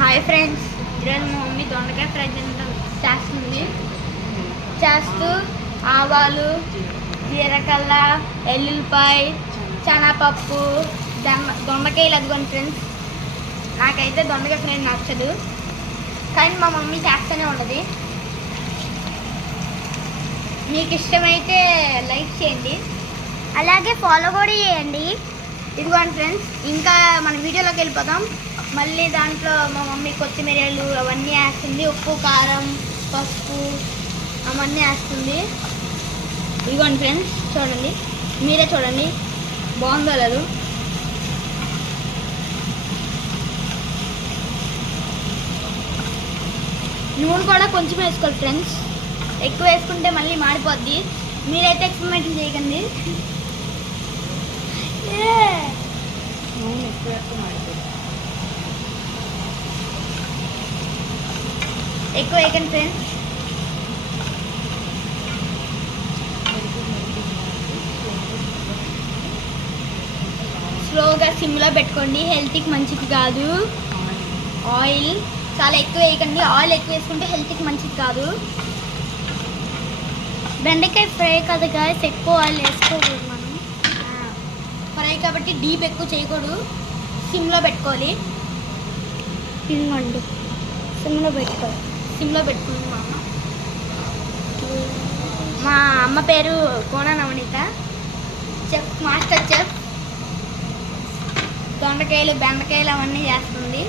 Hi friends, ఈరోజు మా mummy దొండకాయ ఫ్రై చేస్తూ ఆవాలు, జీలకర్ర, ఎల్లుల్లిపాయ, శనగపప్పు, దొండకాయలు అదిగోండి ఫ్రెండ్స్. నాకైతే దొండకాయ ఫ్రై నచ్చదు, కానీ మా మమ్మీ చేస్తూనే ఉన్నది. మీకు ఇష్టమైతే లైక్ చేయండి, అలాగే ఫాలో కూడా చేయండి. ఇదిగోండి ఫ్రెండ్స్. ఇంకా మన వీడియోలోకి వెళ్ళిపోతాం. మళ్ళీ దాంట్లో మా మమ్మీ కొత్తిమీరలు అవన్నీ వేస్తుంది, ఉప్పు, కారం, పసుపు అవన్నీ వేస్తుంది. ఇదిగోండి ఫ్రెండ్స్, చూడండి, మీరే చూడండి బాగుందో లేదు. నూనె కూడా కొంచెం వేసుకోవాలి ఫ్రెండ్స్, ఎక్కువ వేసుకుంటే మళ్ళీ మాడిపోద్ది. మీరైతే ఎక్స్పెరిమెంట్ చేయకండి. ఎక్కువ వేయకండి ఫ్రెండ్స్. స్లోగా సిమ్లో పెట్టుకోండి, హెల్త్కి మంచిది కాదు. ఆయిల్ చాలా ఎక్కువ వేయకండి, ఆయిల్ ఎక్కువ వేసుకుంటే హెల్త్కి మంచిది కాదు. బెండకాయ ఫ్రై కదా గాయస్, ఎక్కువ ఆయిల్ వేసుకోకూడదు. మనం ఫ్రై కాబట్టి డీప్ ఎక్కువ చేయకూడదు, సిమ్లో పెట్టుకోవాలి. తినమండి, సిమ్లో పెట్టుకోవాలి. సిమ్లో పెట్టుకుంది మా అమ్మ పేరు కోన నవనీత, చెఫ్, మాస్టర్ చెఫ్. దొండకాయలు, బెండకాయలు అవన్నీ చేస్తుంది.